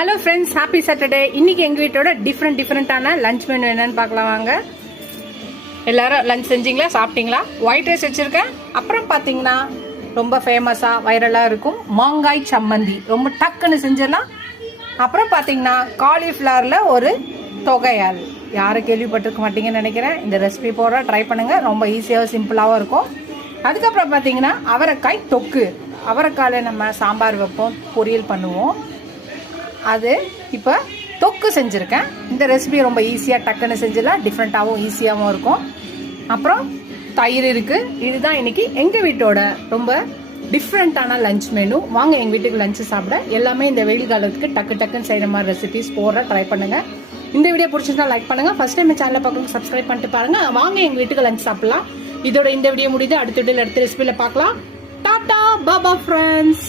Hello friends, happy Saturday. இன்னைக்கு எங்கள் வீட்டோட டிஃப்ரெண்டான லஞ்ச் மெனு என்னன்னு பார்க்கலாம் வாங்க. எல்லாரும் லஞ்ச் செஞ்சீங்களா, சாப்பிட்டீங்களா? ஒயிட் ரைஸ் வச்சுருக்கேன். அப்புறம் பார்த்தீங்கன்னா ரொம்ப ஃபேமஸாக வைரலாக இருக்கும் மாங்காய் சம்மந்தி, ரொம்ப டக்குன்னு செஞ்சிடலாம். அப்புறம் பார்த்தீங்கன்னா காலிஃப்ளவரில் ஒரு தொகையால். யாரும் கேள்விப்பட்டிருக்க மாட்டீங்கன்னு நினைக்கிறேன். இந்த ரெசிபி போட ட்ரை பண்ணுங்கள், ரொம்ப ஈஸியாகவும் சிம்பிளாகவும் இருக்கும். அதுக்கப்புறம் பார்த்தீங்கன்னா அவரைக்காய் தொக்கு. அவரைக்காயில் நம்ம சாம்பார் வைப்போம், பொரியல் பண்ணுவோம். அது இப்போ தொக்கு செஞ்சுருக்கேன். இந்த ரெசிபி ரொம்ப ஈஸியாக டக்குன்னு செஞ்சிடலாம், டிஃப்ரெண்ட்டாகவும் ஈஸியாகவும் இருக்கும். அப்புறம் தயிர் இருக்குது. இதுதான் இன்னைக்கு எங்கள் வீட்டோட ரொம்ப டிஃப்ரெண்ட்டான லஞ்ச் மெனு. வாங்க எங்கள் வீட்டுக்கு லஞ்சு சாப்பிட. எல்லாமே இந்த வெயில் காலத்துக்கு டக்குன்னு செய்கிற மாதிரி ரெசிபிஸ் போடுற ட்ரை பண்ணுங்கள். இந்த வீடியோ பிடிச்சிருந்தா லைக் பண்ணுங்கள். ஃபர்ஸ்ட் டைம் சேனலை பார்க்கணும், சப்ஸ்கிரைப் பண்ணிட்டு பாருங்கள். வாங்க எங்கள் வீட்டுக்கு லஞ்ச் சாப்பிடலாம். இதோட இந்த வீடியோ முடியுது. அடுத்த வீடியோவில் அடுத்த ரெசிபியில் பார்க்கலாம். டாடா பாபா ஃப்ரெண்ட்ஸ்.